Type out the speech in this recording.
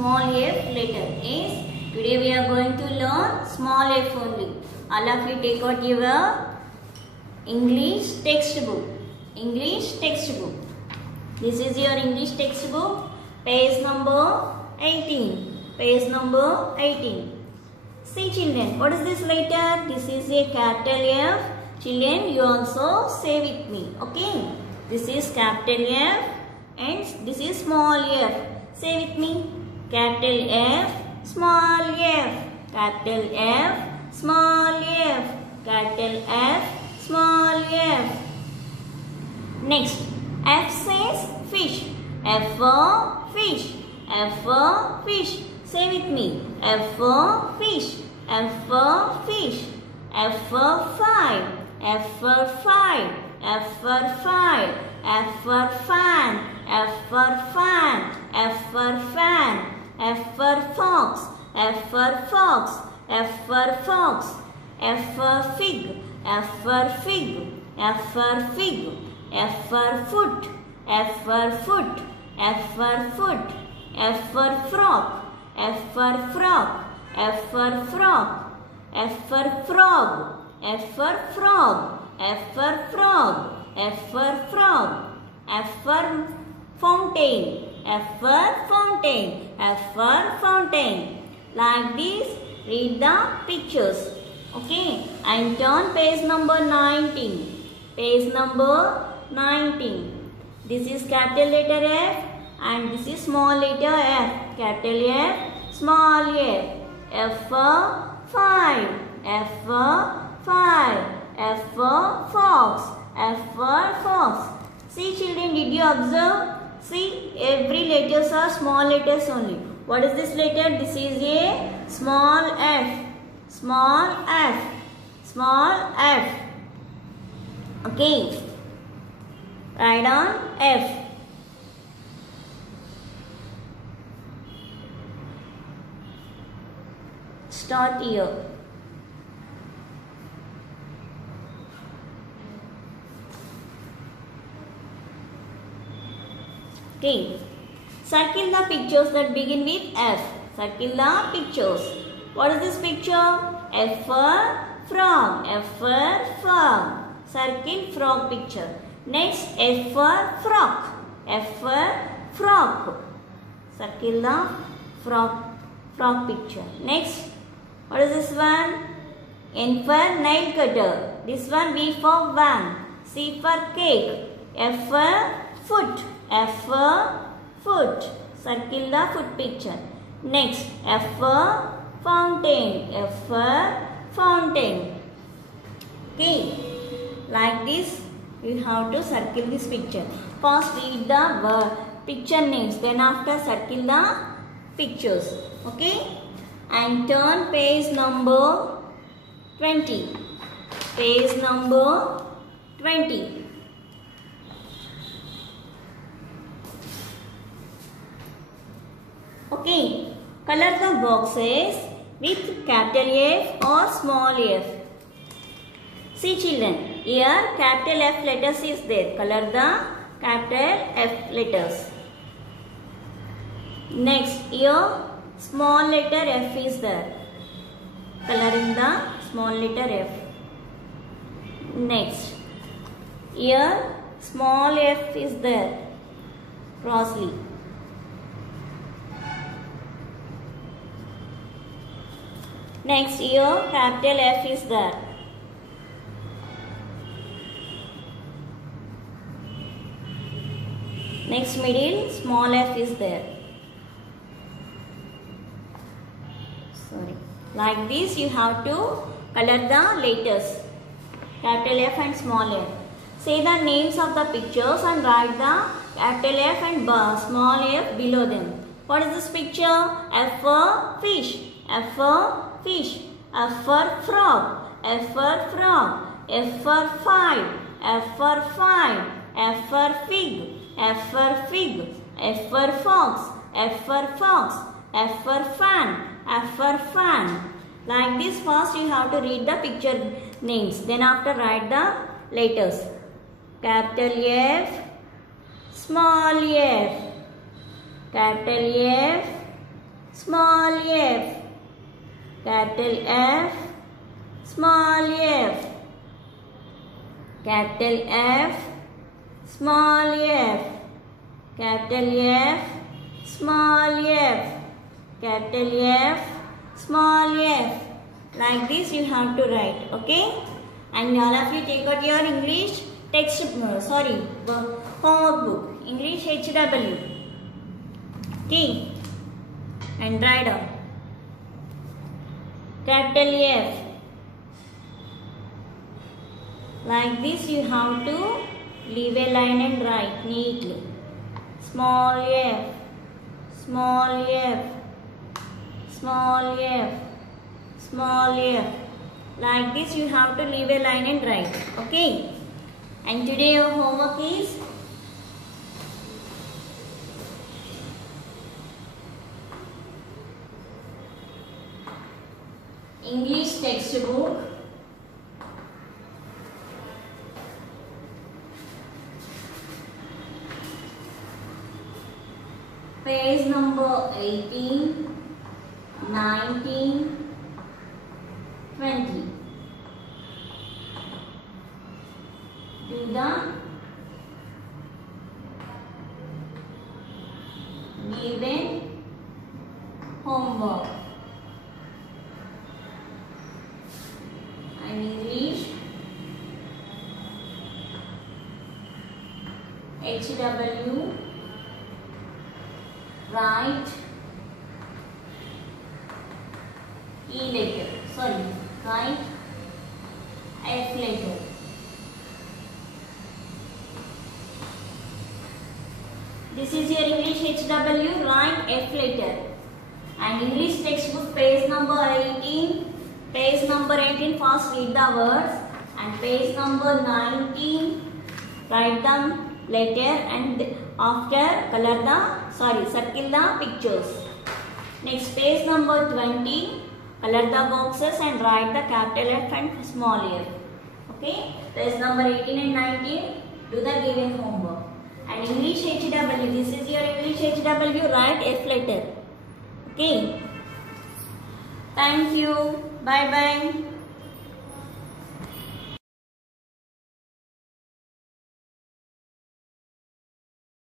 small f letter. Yes, today we are going to learn small f only. All of you take out your English textbook. English textbook. This is your English textbook. Page number 18. Page number 18. See children, what is this letter? This is a capital F. Children, you also say with me. Okay. This is capital F and this is small f. Say with me. Capital F, small f. Capital F, small f. Capital F, small f. Next, F says fish. F for fish. F for fish. Say with me. F for fish. F for fish. F for five. F for five. F for five. F for fan. F for fan. F for fan. F for fox. F for fox. F for fox. F for fig. F for fig. F for fig. F for foot. F for foot. F for foot. F for frog. F for frog. F for frog. F for frog. F for frog. F for frog. F for frog. F for fountain. F for fountain. F for fountain. Like this, read the pictures. Okay. And turn page number 19. Page number 19. This is capital letter F and this is small letter f. Capital F, small f. F for 5. F for 5. F for fox. F for fox. See children, did you observe? See, every letters are small letters only. What is this letter? This is a small f. Small f. Small f. Okay. Write on F. Start here. Okay. Circle the pictures that begin with F. Circle the pictures. What is this picture? F for frog. F for frog. Circle frog picture. Next, F for frock. F for frock. Circle the frog picture. Next, what is this one? N for nail cutter. This one B for van. C for cake. F for foot. F for foot. Circle the foot picture. Next, F for fountain. F for fountain. Okay, like this. You have to circle this picture. First read the picture names. Then after circle the pictures. Okay. And turn page number 20. Page number 20. Okay. Color the boxes with capital F or small f. See children, here capital F letters is there. Color the capital F letters. Next, here small letter F is there. Coloring the small letter F. Next, here small f is there. Crossly. Next, here capital F is there. Next, middle small f is there. Sorry. Like this you have to color the letters. Capital F and small f. Say the names of the pictures and write the capital F and small f below them. What is this picture? F for fish. F for fish. F for frog. F for frog. F for 5. F for 5. F for fig. F for fig. F for fox. F for fox. F for fan. F for fan. Like this, first you have to read the picture names. Then after write the letters. Capital F, small f. Capital F, small f. Capital F, small f. Capital F, small f. Capital F, small f. Capital F, small f. Like this you have to write, okay? And all of you take out your English homework book, English HW, okay? And write down capital F. Like this you have to leave a line and write neatly. Small f, small f, small f, small f. Like this you have to leave a line and write, okay? And today your homework is English textbook, page number 18, 19, 20. Do the given homework. And English HW, write E letter, write F letter. This is your English HW, write F letter. And English textbook page number 18. Page number 18, first read the words, and page number 19, write the letter, and after circle the pictures. Next, page number 20, color the boxes and write the capital F and small f. Okay, page number 18 and 19, do the given homework. And English HW, this is your English HW, write F letter. Okay. Thank you. Bye bye.